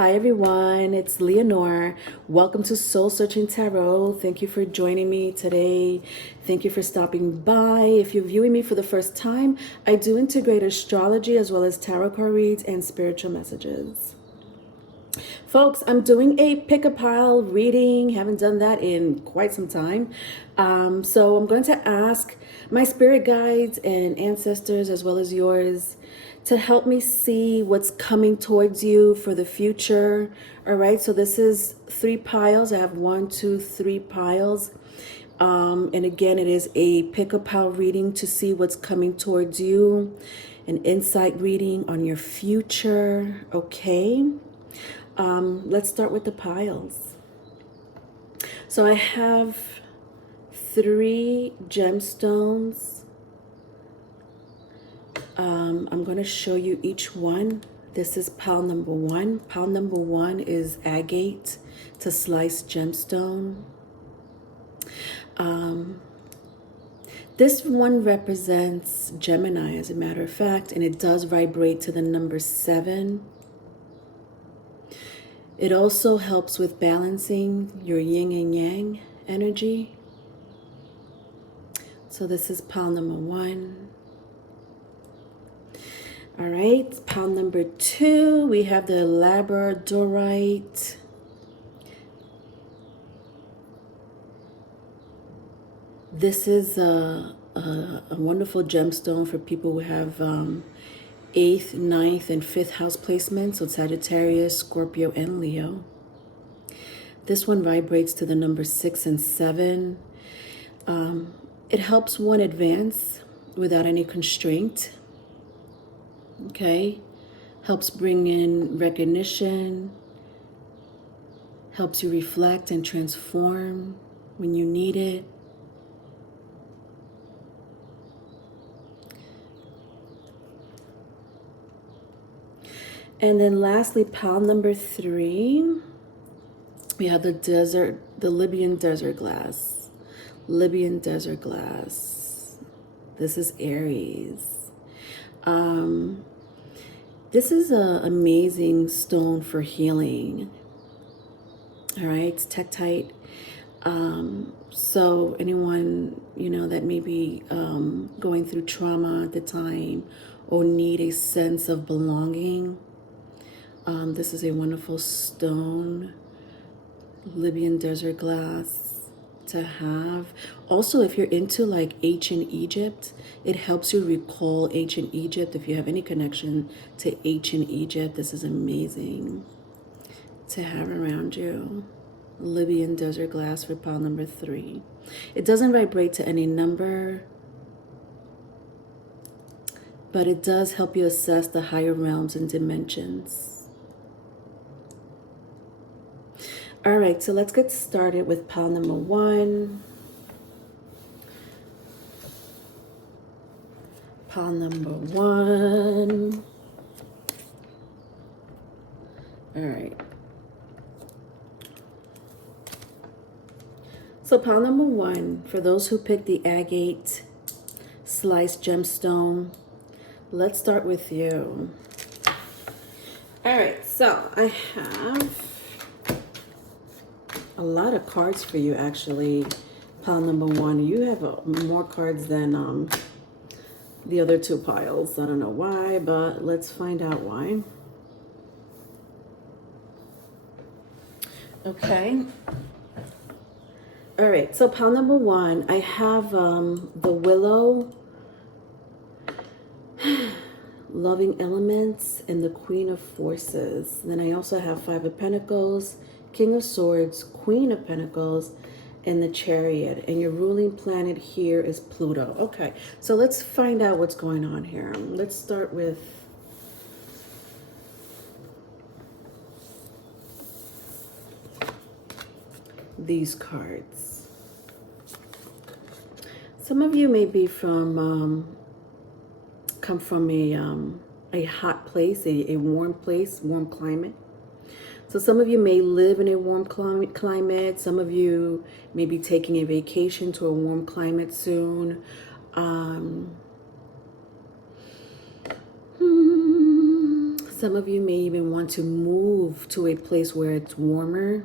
Hi everyone, it's Leonore. Welcome to Soul Searching Tarot. Thank you for joining me today. Thank you for stopping by. If you're viewing me for the first time, I do integrate astrology as well as tarot card reads and spiritual messages. Folks, I'm doing a pick-a-pile reading. Haven't done that in quite some time. So I'm going to ask my spirit guides and ancestors as well as yours to help me see what's coming towards you for the future. All right, so this is 3 piles. I have 1, 2, 3 piles. And again, it is a pick-a-pile reading to see what's coming towards you. An insight reading on your future, okay? Let's start with the piles. So I have 3 gemstones. I'm going to show you each one. This is pile number 1. Pile number 1 is Agate to slice gemstone. This one represents Gemini, as a matter of fact, and it does vibrate to the number 7. It also helps with balancing your yin and yang energy. So this is pile number 1. All right, pile number 2, we have the Labradorite. This is a wonderful gemstone for people who have 8th, 9th, and 5th house placements, so Sagittarius, Scorpio, and Leo. This one vibrates to the number 6 and 7. It helps one advance without any constraint. Okay, helps bring in recognition, helps you reflect and transform when you need it. And then lastly, pile number 3, we have the Libyan desert glass. Libyan desert glass. This is Aries. This is an amazing stone for healing. All right, it's Tektite. So anyone, that may be going through trauma at the time or need a sense of belonging, this is a wonderful stone, Libyan desert glass, to have. Also, if you're into like ancient Egypt, it helps you recall ancient Egypt. If you have any connection to ancient Egypt, this is amazing to have around you. Libyan desert glass for pile number 3. It doesn't vibrate to any number, but it does help you assess the higher realms and dimensions. All right, so let's get started with pile number 1. Pile number 1. All right. So pile number 1, for those who picked the Agate sliced gemstone, let's start with you. All right, so I have a lot of cards for you, actually. Pile number 1, you have more cards than the other 2 piles. I don't know why, but let's find out why. Okay. All right, so pile number 1, I have the Willow, Loving Elements, and the Queen of Forces. Then I also have 5 of Pentacles, King of Swords, Queen of Pentacles, and the Chariot. And your ruling planet here is Pluto. Okay, so let's find out what's going on here. Let's start with these cards. Some of you may be from, come from a hot place, a warm place, warm climate. So some of you may live in a warm climate. Some of you may be taking a vacation to a warm climate soon. Some of you may even want to move to a place where it's warmer.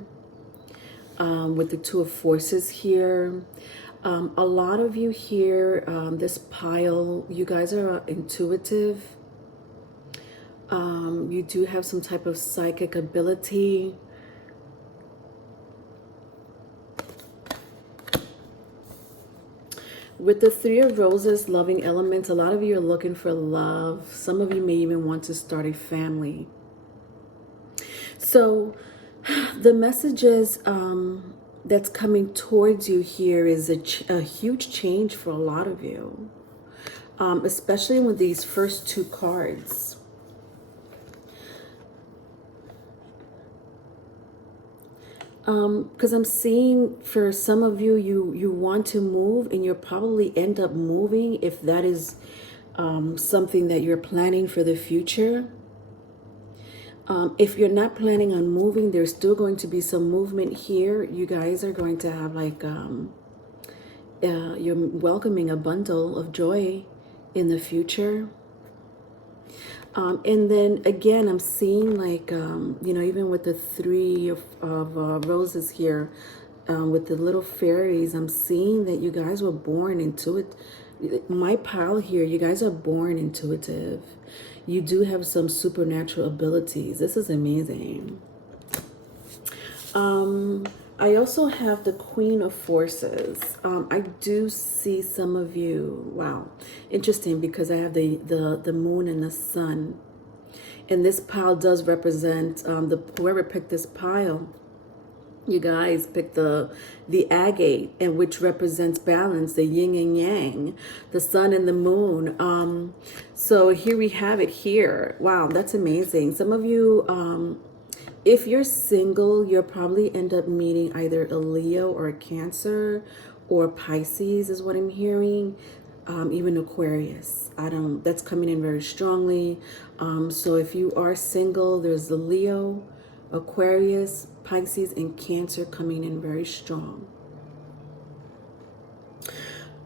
With the Two of Forces here. A lot of you here, this pile, you guys are intuitive. You do have some type of psychic ability. With the Three of Roses, loving elements, a lot of you are looking for love. Some of you may even want to start a family. So the messages that's coming towards you here is a huge change for a lot of you, especially with these first two cards. Because I'm seeing for some of you, you want to move, and you'll probably end up moving if that is something that you're planning for the future. If you're not planning on moving, there's still going to be some movement here. You guys are going to have like, you're welcoming a bundle of joy in the future. And then again, I'm seeing like, you know, even with the Three of Roses here, with the little fairies, I'm seeing that you guys were born intuitive. My pile here, you guys are born intuitive. You do have some supernatural abilities. This is amazing. I also have the Queen of Forces. I do see some of you. Wow, interesting, because I have the moon and the sun, and this pile does represent whoever picked this pile. You guys picked the agate, and which represents balance, the yin and yang, the sun and the moon. So here we have it here. Wow, that's amazing. Some of you, if you're single, you'll probably end up meeting either a Leo or a Cancer or Pisces is what I'm hearing. Even Aquarius. That's coming in very strongly. So if you are single, there's the Leo, Aquarius, Pisces, and Cancer coming in very strong.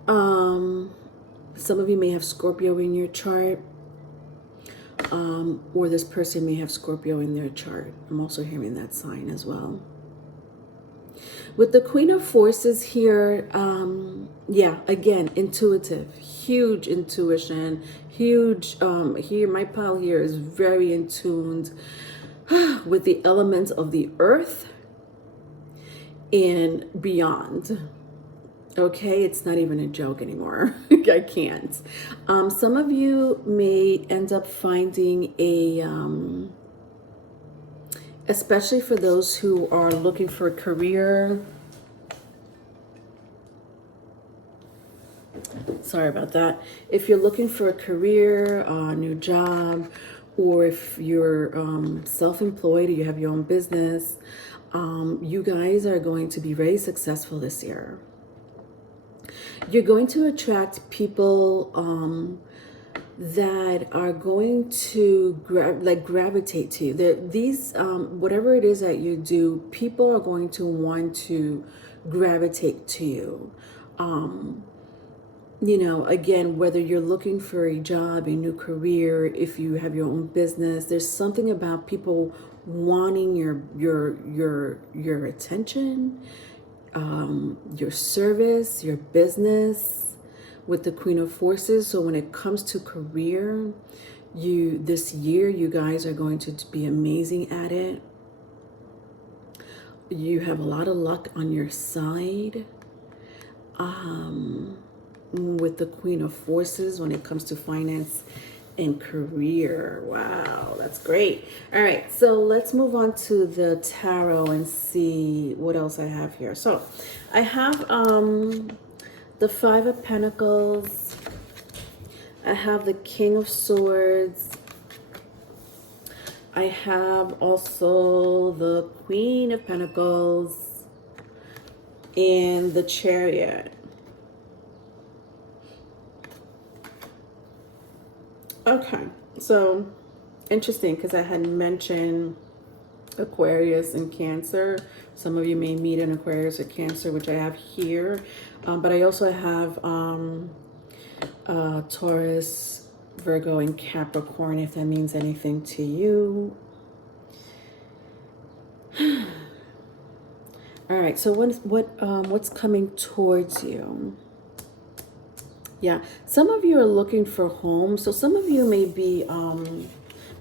Some of you may have Scorpio in your chart. Or this person may have Scorpio in their chart. I'm also hearing that sign as well. With the Queen of Forces here, yeah, again, intuitive, huge intuition, huge, here, my pile here is very in tuned with the elements of the earth and beyond. Okay, it's not even a joke anymore. I can't. Some of you may end up finding a, especially for those who are looking for a career. Sorry about that. If you're looking for a career, a new job, or if you're self-employed or you have your own business, you guys are going to be very successful this year. You're going to attract people that are going to gravitate to you. These whatever it is that you do, people are going to want to gravitate to you. You know, again, whether you're looking for a job, a new career, if you have your own business, there's something about people wanting your attention, your service, your business, with the Queen of Forces. So when it comes to career, this year you guys are going to be amazing at it. You have a lot of luck on your side. With the Queen of Forces when it comes to finance and career. Wow, that's great. All right, so let's move on to the tarot and see what else I have here. So I have the Five of Pentacles. I have the King of Swords. I have also the Queen of Pentacles and the Chariot. Okay, so interesting, because I had mentioned Aquarius and Cancer. Some of you may meet an Aquarius or Cancer, which I have here. But I also have Taurus, Virgo and Capricorn, if that means anything to you. All right, so what's coming towards you? Yeah, some of you are looking for home. So some of you may be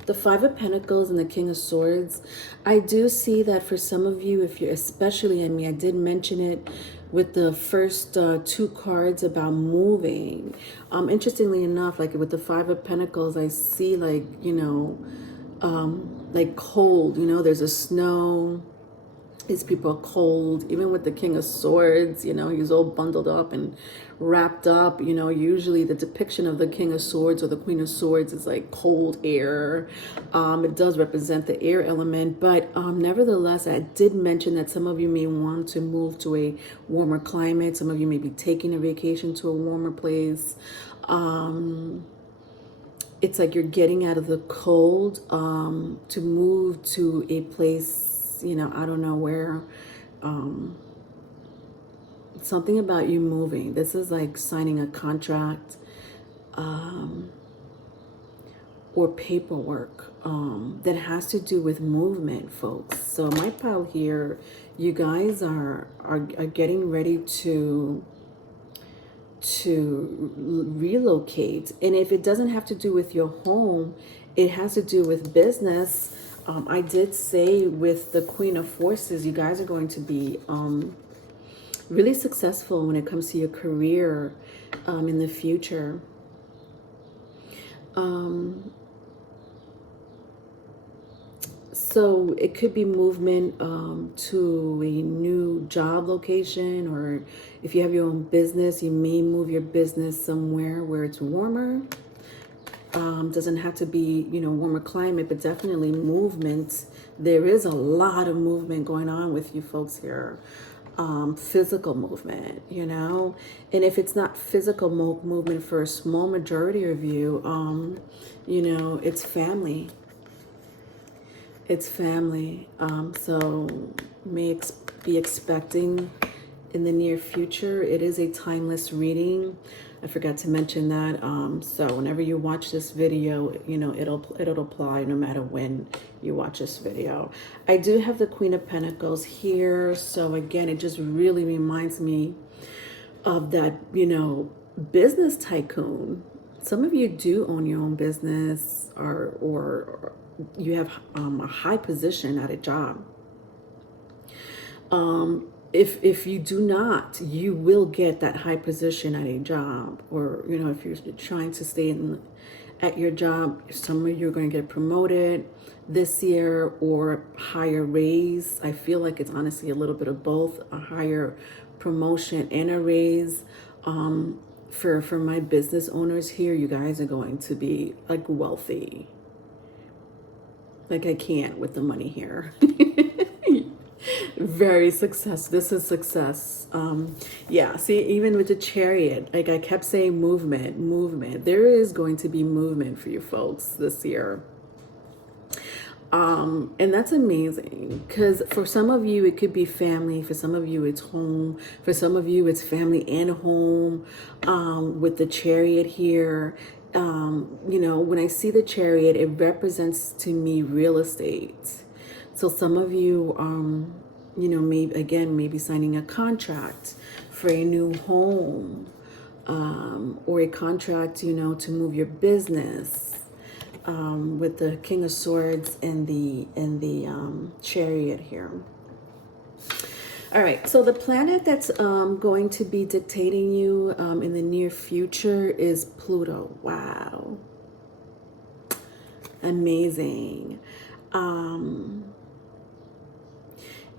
the Five of Pentacles and the King of Swords. I do see that for some of you, if you're especially, I did mention it with the first two cards about moving. Interestingly enough, like with the Five of Pentacles, I see like, like cold, there's a snow. These people are cold. Even with the King of Swords, he's all bundled up and wrapped up. Usually the depiction of the King of Swords or the Queen of Swords is like cold air. It does represent the air element, but nevertheless, I did mention that some of you may want to move to a warmer climate. Some of you may be taking a vacation to a warmer place. It's like you're getting out of the cold to move to a place, I don't know where. Something about you moving. This is like signing a contract or paperwork that has to do with movement, folks. So my pile here, you guys are getting ready to relocate. And if it doesn't have to do with your home, it has to do with business. I did say with the Queen of Forces, you guys are going to be really successful when it comes to your career in the future. So it could be movement to a new job location, or if you have your own business, you may move your business somewhere where it's warmer. Doesn't have to be, warmer climate, but definitely movement. There is a lot of movement going on with you folks here. Physical movement, and if it's not physical movement for a small majority of you, it's family. It's family. So may be expecting in the near future. It is a timeless reading. I forgot to mention that. So whenever you watch this video, it'll apply no matter when you watch this video. I do have the Queen of Pentacles here. So again, it just really reminds me of that, business tycoon. Some of you do own your own business, or you have a high position at a job. If you do not, you will get that high position at a job, or if you're trying to stay at your job, some of you are going to get promoted this year or higher raise. I feel like it's honestly a little bit of both, a higher promotion and a raise. For my business owners here, you guys are going to be like wealthy. Like I can't with the money here. Very success. This is success. Yeah, see, even with the Chariot, like I kept saying movement. There is going to be movement for you folks this year. And that's amazing, because for some of you, it could be family. For some of you, it's home. For some of you, it's family and home. With the Chariot here, when I see the Chariot, it represents to me real estate. So some of you, maybe signing a contract for a new home, or a contract, to move your business, with the King of Swords and the Chariot here. All right, so the planet that's going to be dictating you in the near future is Pluto. Wow. Amazing.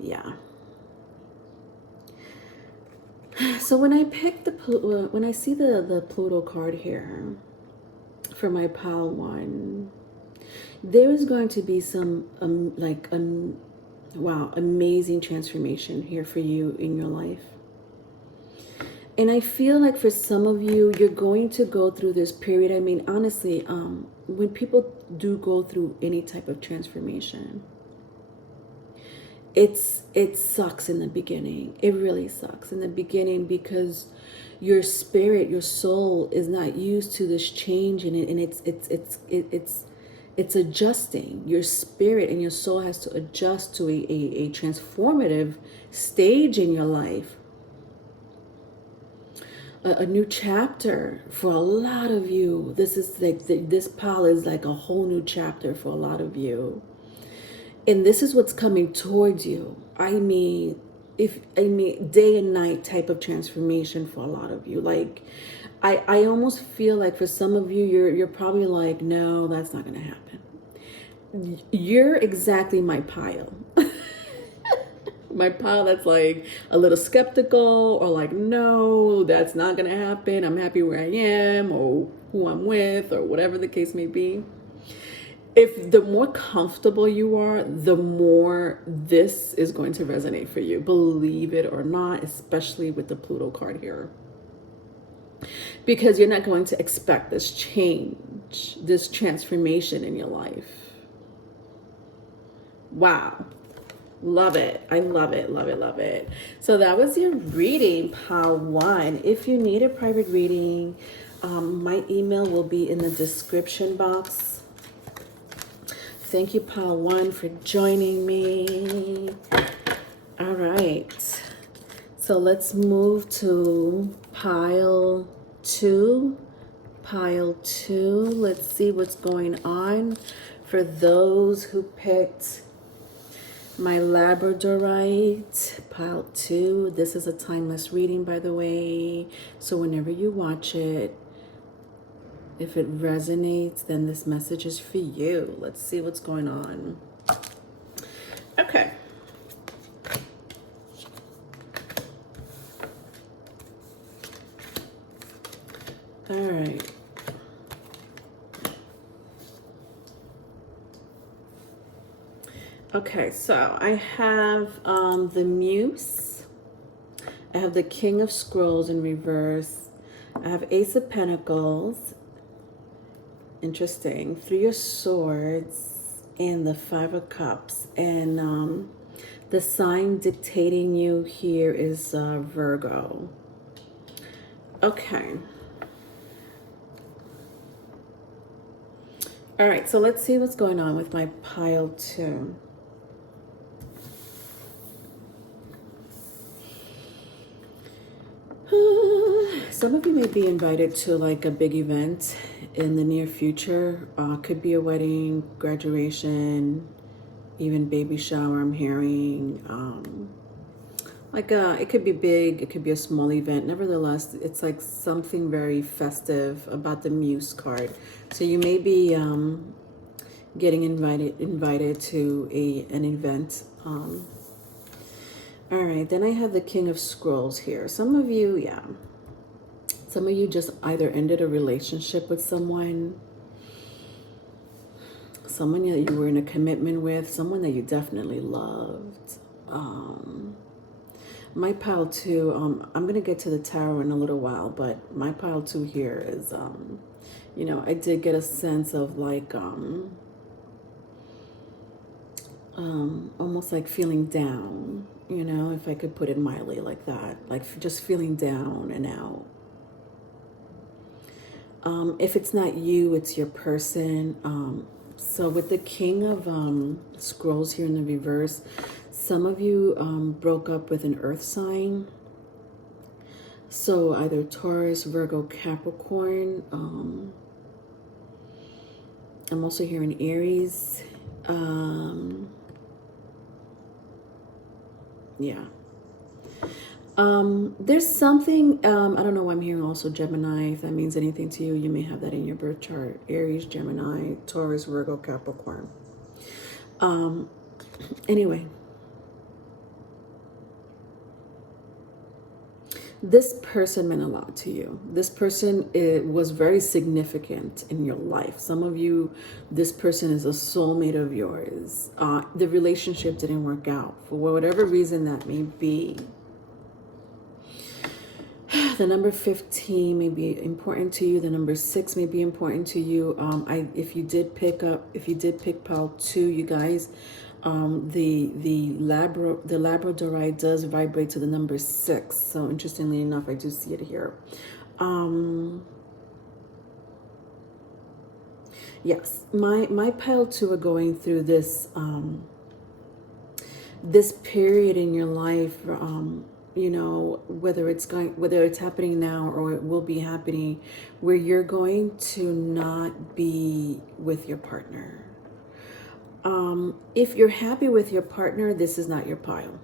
Yeah. So when I pick when I see the Pluto card here for my pile one, there is going to be some wow, amazing transformation here for you in your life. And I feel like for some of you, you're going to go through this period. I mean, honestly, when people do go through any type of transformation, it sucks in the beginning. It really sucks in the beginning because your spirit, your soul is not used to this change, and it's adjusting. Your spirit and your soul has to adjust to a transformative stage in your life. A new chapter for a lot of you. This is like this pile is like a whole new chapter for a lot of you. And this is what's coming towards you. I mean, day and night type of transformation for a lot of you. Like, I almost feel like for some of you, you're probably like, no, that's not gonna happen. You're exactly my pile. My pile that's like a little skeptical, or like, no, that's not gonna happen. I'm happy where I am, or who I'm with, or whatever the case may be. If the more comfortable you are, the more this is going to resonate for you, believe it or not, especially with the Pluto card here. Because you're not going to expect this change, this transformation in your life. Wow. Love it. I love it, love it, love it. So that was your reading, pile 1. If you need a private reading, my email will be in the description box. Thank you, pile 1, for joining me. All right. So let's move to pile 2. Pile 2. Let's see what's going on for those who picked my Labradorite, pile 2. This is a timeless reading, by the way. So whenever you watch it, if it resonates, then this message is for you. Let's see what's going on. Okay. All right. Okay, so I have the Muse. I have the King of Scrolls in reverse. I have Ace of Pentacles. Interesting. 3 of Swords and the 5 of Cups. And the sign dictating you here is Virgo. Okay. All right, so let's see what's going on with my pile 2. Some of you may be invited to like a big event in the near future. Could be a wedding, graduation, even baby shower, I'm hearing. It could be big, it could be a small event. Nevertheless, it's like something very festive about the Muse card. So you may be getting invited to an event. All right, then I have the King of Scrolls here. Some of you just either ended a relationship with someone that you were in a commitment with, someone that you definitely loved. My pile 2, I'm going to get to the tarot in a little while, but my pile 2 here is, I did get a sense of like, almost like feeling down, if I could put it mildly like that, like just feeling down and out. If it's not you, it's your person. So with the King of Scrolls here in the reverse, some of you broke up with an earth sign. So either Taurus, Virgo, Capricorn. I'm also hearing Aries. Yeah. There's something, I don't know why I'm hearing also Gemini. If that means anything to you, you may have that in your birth chart. Aries, Gemini, Taurus, Virgo, Capricorn. Anyway. This person meant a lot to you. This person was very significant in your life. Some of you, this person is a soulmate of yours. The relationship didn't work out for whatever reason that may be. The number 15 may be important to you. The number 6 may be important to you. If you did pick pile 2, you guys, The Labradorite does vibrate to the number 6. So interestingly enough, I do see it here. Yes, my pile too are going through this this period in your life. You know, whether it's happening now or it will be happening, where you're going to not be with your partner. If you're happy with your partner, this is not your pile.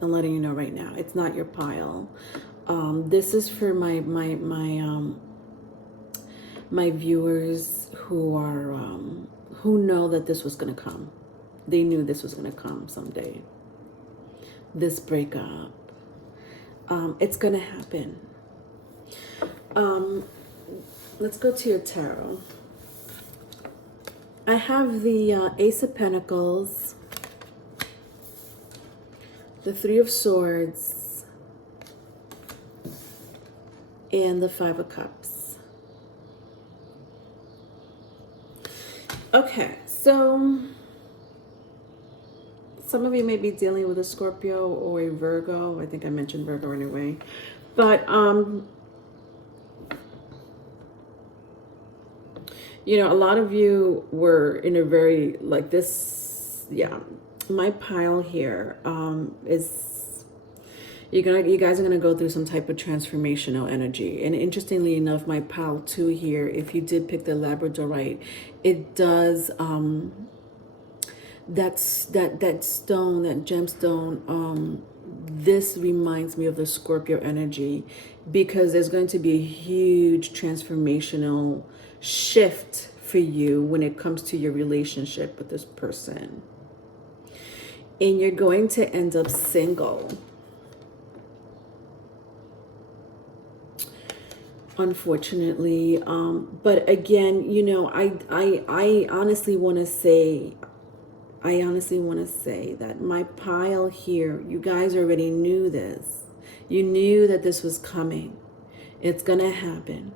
I'm letting you know right now, it's not your pile. This is for my viewers who are who know that this was going to come. They knew this was going to come someday. This breakup. It's going to happen. Let's go to your tarot. I have the Ace of Pentacles, the Three of Swords, and the Five of Cups. Okay, so some of you may be dealing with a Scorpio or a Virgo. I think I mentioned Virgo anyway. But, you know, a lot of you were in a very, like this, yeah. My pile here is, you guys are going to go through some type of transformational energy. And interestingly enough, my pile too here, if you did pick the Labradorite, it does, that stone, that gemstone, this reminds me of the Scorpio energy, because there's going to be a huge transformational shift for you when it comes to your relationship with this person. And you're going to end up single. Unfortunately. But again, you know, I honestly want to say, that my pile here, you guys already knew this. You knew that this was coming. It's going to happen.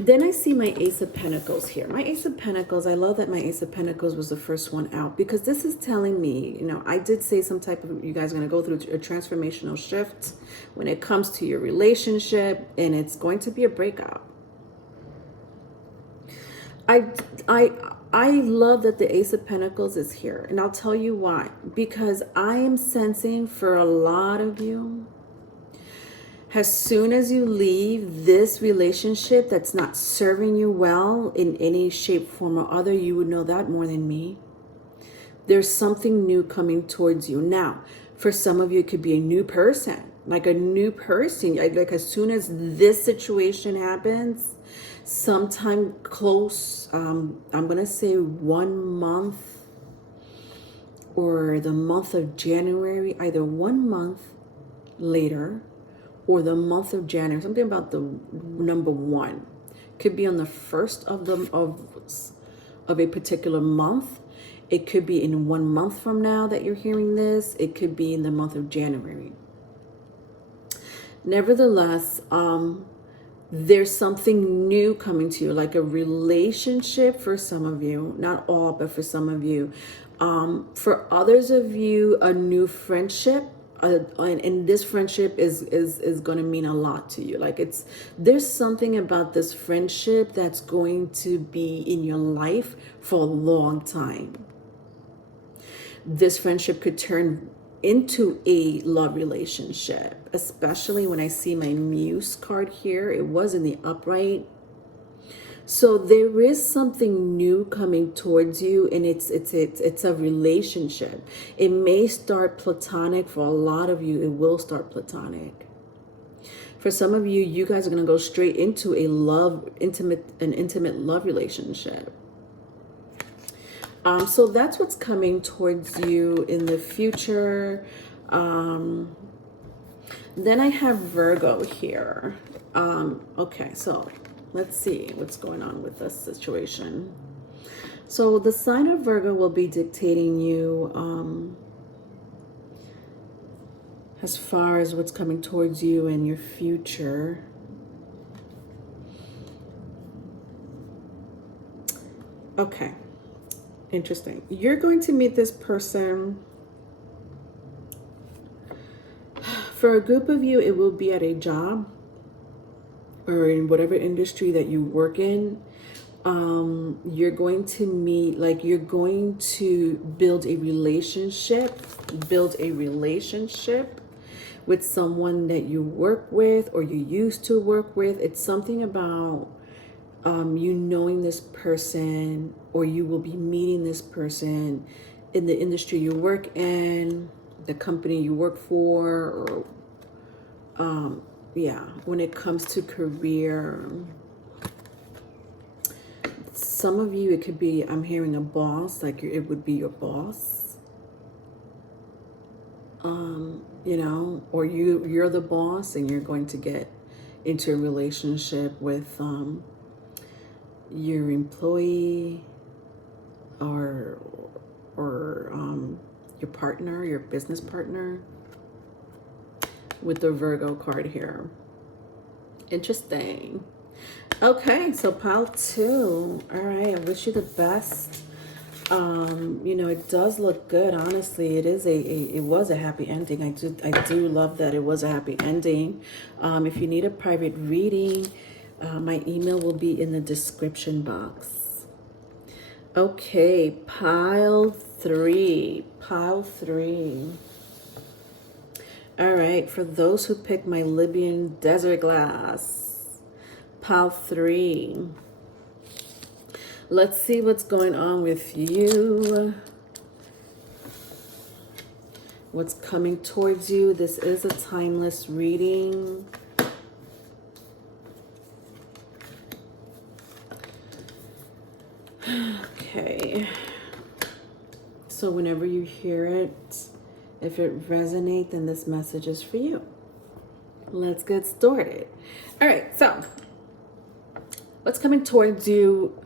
Then I see my Ace of Pentacles here. My Ace of Pentacles, I love that my Ace of Pentacles was the first one out, because this is telling me, you know, I did say some type of, you guys are going to go through a transformational shift when it comes to your relationship, and it's going to be a breakup. I love that the Ace of Pentacles is here, and I'll tell you why. Because I am sensing for a lot of you, as soon as you leave this relationship that's not serving you well in any shape, form, or other, you would know that more than me. There's something new coming towards you. Now, for some of you, it could be a new person, like a new person. Like as soon as this situation happens, sometime close, I'm going to say 1 month or the month of January, either 1 month later or the month of January, something about the number 1. Could be on the first of a particular month. It could be in 1 month from now that you're hearing this. It could be in the month of January. Nevertheless, there's something new coming to you, like a relationship for some of you, not all, but for some of you. For others of you, a new friendship. And this friendship is going to mean a lot to you. Like there's something about this friendship that's going to be in your life for a long time. This friendship could turn into a love relationship, especially when I see my Muse card here. It was in the upright. So there is something new coming towards you, and it's a relationship. It may start platonic. For a lot of you, it will start platonic. For some of you, you guys are going to go straight into an intimate love relationship. So that's what's coming towards you in the future. Then I have Virgo here. Okay, so let's see what's going on with this situation. So the sign of Virgo will be dictating you as far as what's coming towards you in your future. Okay. Interesting. You're going to meet this person. For a group of you, it will be at a job or in whatever industry that you work in. You're going to meet, like, you're going to build a relationship with someone that you work with or you used to work with. It's something about you knowing this person, or you will be meeting this person in the industry you work in, the company you work for, or yeah, when it comes to career. Some of you, it could be, I'm hearing a boss, like it would be your boss, you know, or you're the boss and you're going to get into a relationship with your employee or your partner, your business partner, with the Virgo card here. Interesting. Okay, so pile 2. All right, I wish you the best. You know, it does look good. Honestly, it was a happy ending. I do love that it was a happy ending. If you need a private reading, my email will be in the description box. Okay, pile 3. Pile 3. All right, for those who picked my Libyan desert glass, pile 3. Let's see what's going on with you. What's coming towards you. This is a timeless reading. Okay. So whenever you hear it, if it resonates, then this message is for you. Let's get started. All right, so what's coming towards you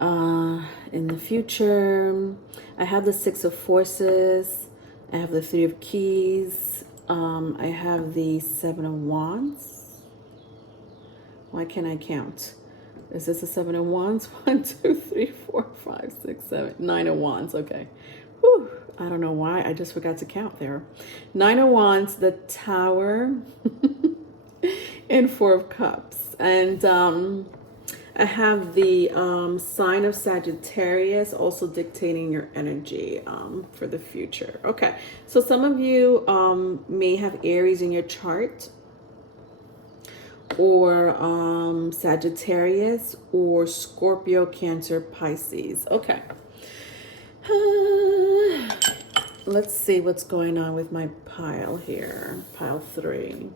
in the future? I have the 6 of Forces. I have the 3 of Keys. I have the 7 of Wands. Why can't I count? Is this a 7 of Wands? 1, 2, 3, 4, 5, 6, 7, 9 of Wands. Okay. Whew. I don't know why. I just forgot to count there. 9 of Wands, the Tower, and 4 of Cups. And I have the sign of Sagittarius also dictating your energy for the future. Okay. So some of you may have Aries in your chart, or Sagittarius, or Scorpio, Cancer, Pisces. Okay. Let's see what's going on with my pile here. Pile 3.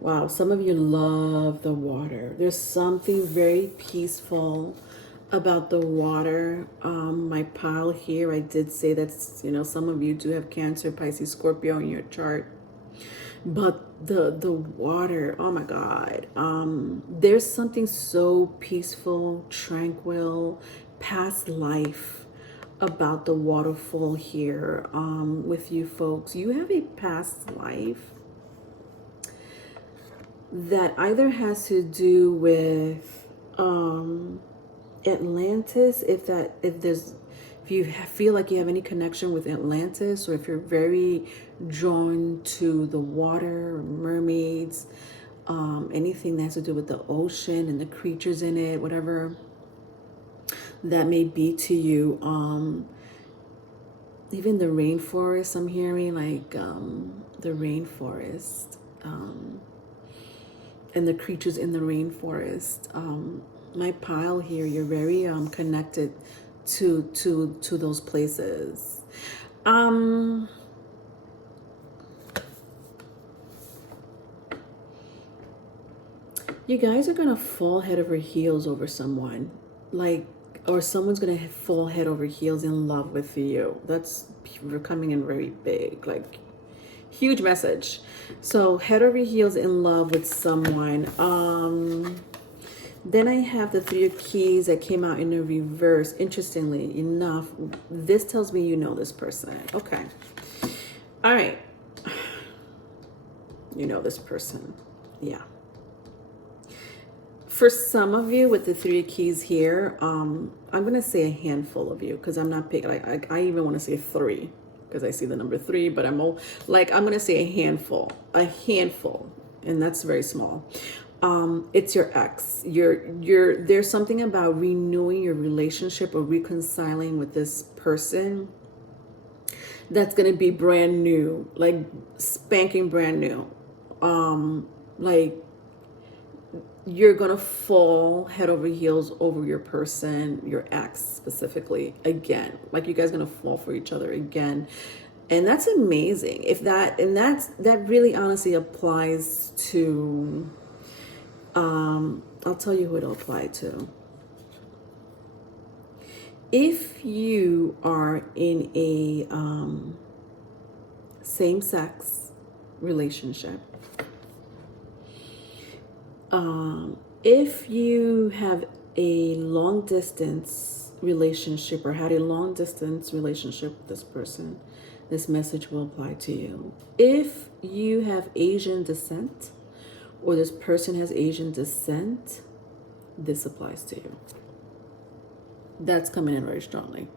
Wow, some of you love the water. There's something very peaceful about the water. My pile here, I did say that, you know, some of you do have Cancer, Pisces, Scorpio in your chart. But the water, oh my God. There's something so peaceful, tranquil, past life about the waterfall here with you folks. You have a past life that either has to do with Atlantis, if you feel like you have any connection with Atlantis, or if you're very drawn to the water, mermaids, anything that has to do with the ocean and the creatures in it, whatever that may be to you. Even the rainforest, I'm hearing, like the rainforest, and the creatures in the rainforest. My pile here, you're very connected to those places. You guys are gonna fall head over heels over someone, like, or someone's gonna fall head over heels in love with you. That's coming in very big, like huge message. So head over heels in love with someone. Then I have the 3 of Keys that came out in the reverse. Interestingly enough, this tells me you know this person. Okay. All right. You know this person. Yeah. For some of you with the 3 of keys here, I'm going to say a handful of you because I'm not picking. I even want to say 3 because I see the number 3, but I'm going to say a handful, and that's very small. It's your ex. There's something about renewing your relationship or reconciling with this person that's going to be brand new, like spanking brand new. Like you're going to fall head over heels over your person, your ex specifically, again. Like you guys are going to fall for each other again. And that's amazing. That really honestly applies to, I'll tell you who it'll apply to. If you are in a same-sex relationship, if you have a long-distance relationship or had a long-distance relationship with this person, this message will apply to you. If you have Asian descent or this person has Asian descent, this applies to you. That's coming in very strongly.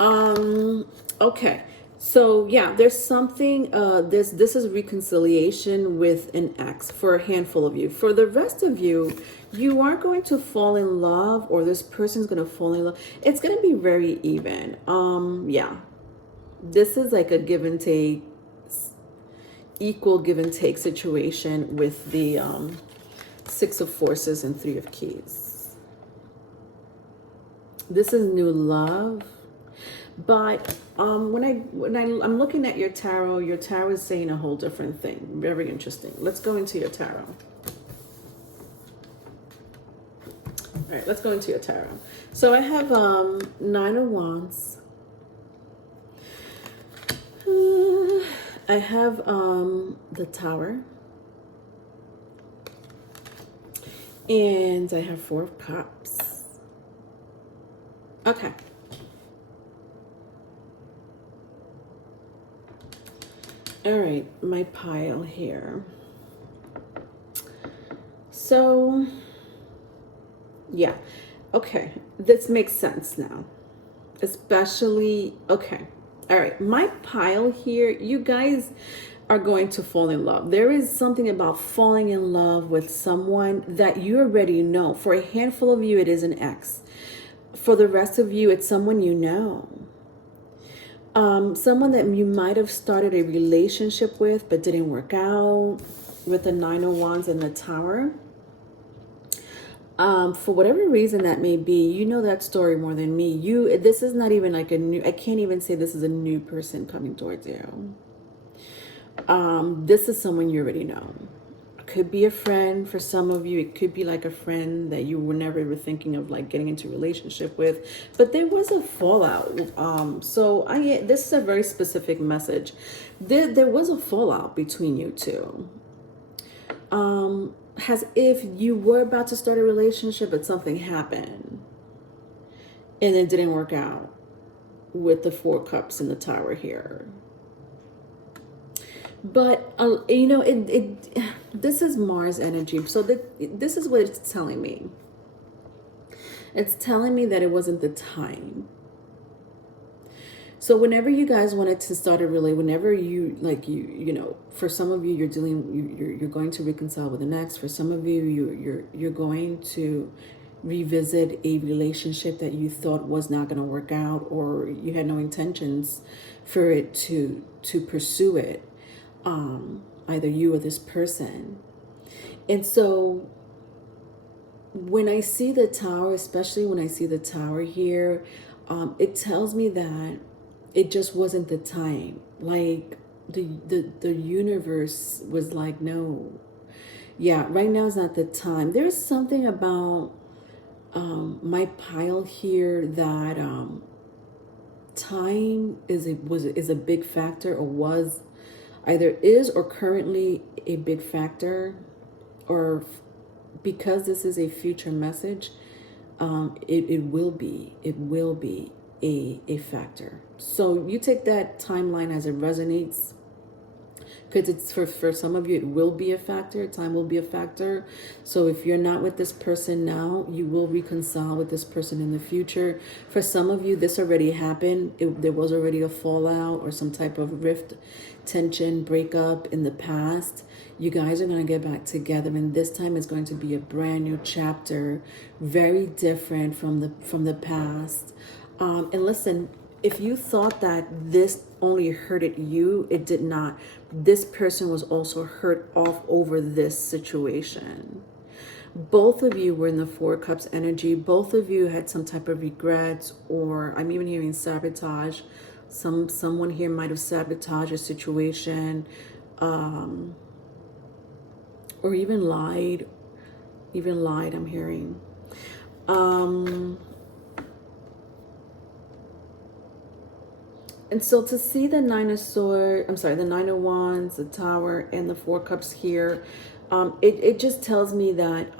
Okay. So yeah, there's something, this is reconciliation with an ex for a handful of you. For the rest of you, you are going to fall in love, or this person's going to fall in love. It's going to be very even. Yeah, this is like a give and take, equal give and take situation with the 6 of Forces and 3 of Keys. This is new love. But when I'm looking at your tarot is saying a whole different thing. Very interesting. Let's go into your tarot. All right, let's go into your tarot. So I have 9 of Wands. I have the Tower. And I have 4 of Cups. Okay. All right, my pile here. So, yeah. Okay, this makes sense now. Especially, okay. All right, my pile here, you guys are going to fall in love. There is something about falling in love with someone that you already know. For a handful of you, it is an ex. For the rest of you, it's someone you know. Someone that you might have started a relationship with but didn't work out, with the 9 of Wands and the Tower. For whatever reason that may be, you know that story more than me. This is not even like I can't even say this is a new person coming towards you. This is someone you already know. Could be a friend for some of you. It could be like a friend that you were never ever thinking of like getting into a relationship with, but there was a fallout. This is a very specific message. There was a fallout between you two. As if you were about to start a relationship, but something happened and it didn't work out with the 4 Cups and the Tower here. But this is Mars energy. So this is what it's telling me. It's telling me that it wasn't the time. So whenever you guys wanted to start whenever you for some of you you're going to reconcile with an ex. For some of you you're going to revisit a relationship that you thought was not going to work out, or you had no intentions for it to pursue it. Either you or this person. And so when I see the Tower, especially when I see the Tower here, it tells me that it just wasn't the time. Like the universe was like, no, yeah, right now is not the time. There's something about my pile here that time is a big factor, or was, either is or currently a big factor, or because this is a future message, it will be a factor. So you take that timeline as it resonates. because it's for some of you, it will be a factor. Time will be a factor. So if you're not with this person now, you will reconcile with this person in the future. For some of you, this already happened. There was already a fallout or some type of rift, tension, breakup in the past. You guys are going to get back together, and this time is going to be a brand new chapter, very different from the past. And listen, if you thought that this only hurted you, it did not. This person was also hurt off over this situation. Both of you were in the Four Cups energy. Both of you had some type of regrets, or I'm even hearing sabotage. Someone here might have sabotaged a situation, or even lied. I'm hearing. And so to see the Nine of Swords, the Nine of Wands, the Tower, and the Four Cups here, it just tells me that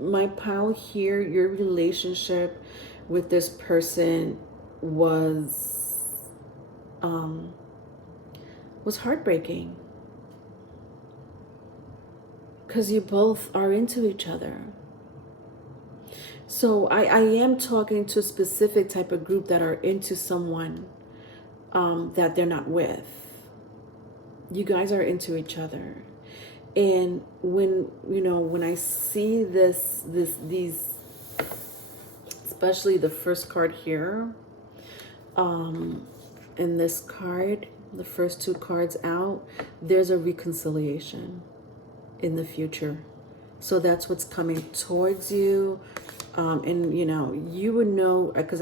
my pile here, your relationship with this person was heartbreaking, because you both are into each other. So I am talking to a specific type of group that are into someone that they're not with. You guys are into each other. And when I see these, especially the first card here, and this card, the first two cards out, there's a reconciliation in the future. So that's what's coming towards you. And you would know, because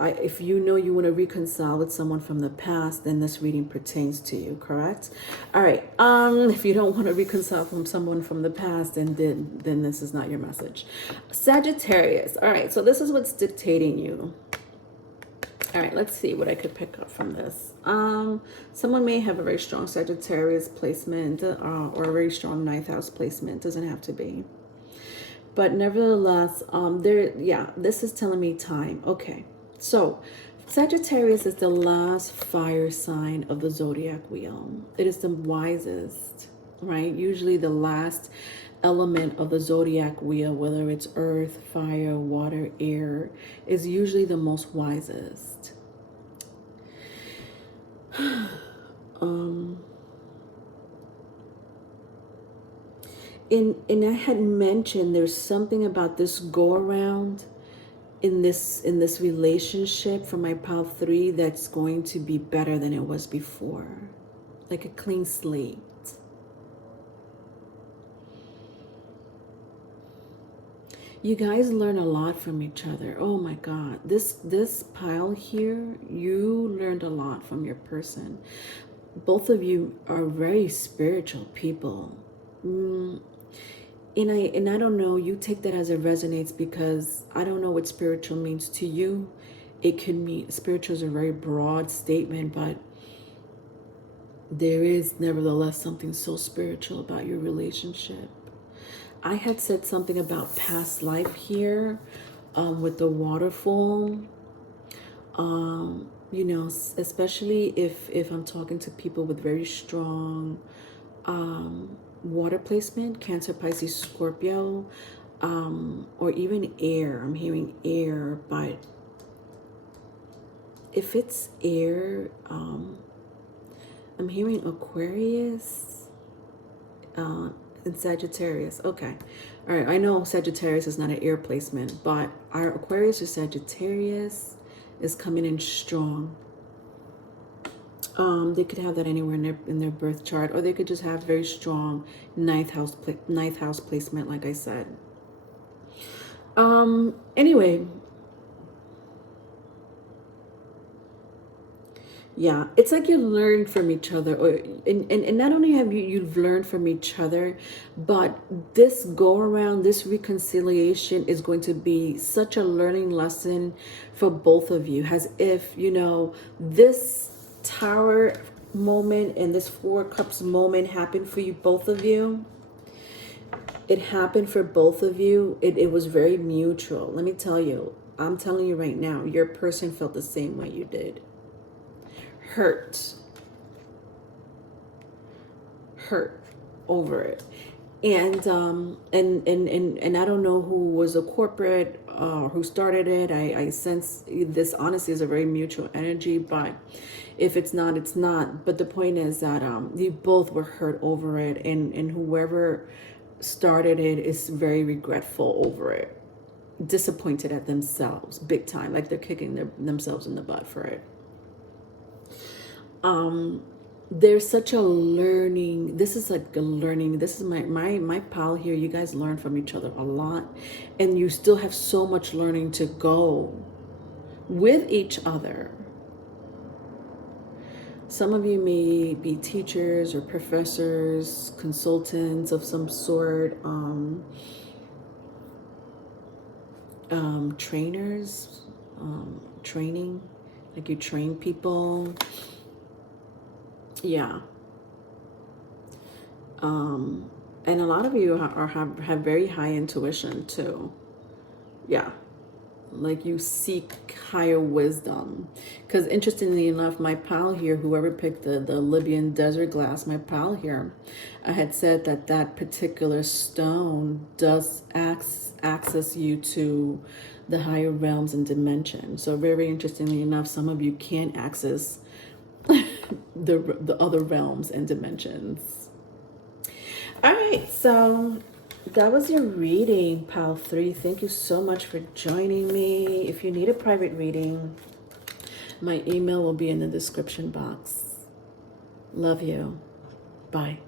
if you know you want to reconcile with someone from the past, then this reading pertains to you, correct? All right. If you don't want to reconcile from someone from the past, then this is not your message. Sagittarius. All right. So this is what's dictating you. All right, let's see what I could pick up from this. Someone may have a very strong Sagittarius placement, or a very strong ninth house placement. Doesn't have to be. But nevertheless, this is telling me time. Okay, so Sagittarius is the last fire sign of the zodiac wheel. It is the wisest, right? Usually the last element of the zodiac wheel, whether it's earth, fire, water, air, is usually the most wisest. And I had mentioned there's something about this go around in this relationship for my pile 3 that's going to be better than it was before, like a clean slate. You guys learn a lot from each other. Oh my God, this pile here, you learned a lot from your person. Both of you are very spiritual people. And I don't know, you take that as it resonates, because I don't know what spiritual means to you. It could mean, spiritual is a very broad statement, but there is nevertheless something so spiritual about your relationship. I had said something about past life here, with the waterfall. Especially if I'm talking to people with very strong water placement, Cancer, Pisces, Scorpio, or even air. I'm hearing air, but if it's air, I'm hearing Aquarius and Sagittarius. Okay. All right. I know Sagittarius is not an air placement, but our Aquarius or Sagittarius is coming in strong. They could have that anywhere in their birth chart, or they could just have very strong ninth house placement, like I said. Anyway, yeah, it's like you learn from each other, and not only have you've learned from each other, but this go around, this reconciliation is going to be such a learning lesson for both of you, as if this Tower moment and this Four Cups moment happened for you, both of you. It happened for both of you. It was very mutual. Let me tell you, I'm telling you right now, your person felt the same way you did. Hurt, hurt over it. And I don't know who was a corporate, who started it. I sense this honestly is a very mutual energy, but if it's not, it's not. But the point is that you both were hurt over it, and whoever started it is very regretful over it, disappointed at themselves big time, like they're kicking themselves in the butt for it. There's such a learning. This is like a learning. This is my pal here. You guys learn from each other a lot, and you still have so much learning to go with each other. Some of you may be teachers or professors, consultants of some sort, trainers, training, like you train people. Yeah. And a lot of you have very high intuition too. Yeah. Like you seek higher wisdom. Because interestingly enough, my pal here, whoever picked the Libyan desert glass, my pal here, I had said that particular stone does access you to the higher realms and dimension. So very interestingly enough, some of you can access the other realms and dimensions. All right, so that was your reading, pal 3. Thank you so much for joining me. If you need a private reading, my email will be in the description box. Love you. Bye.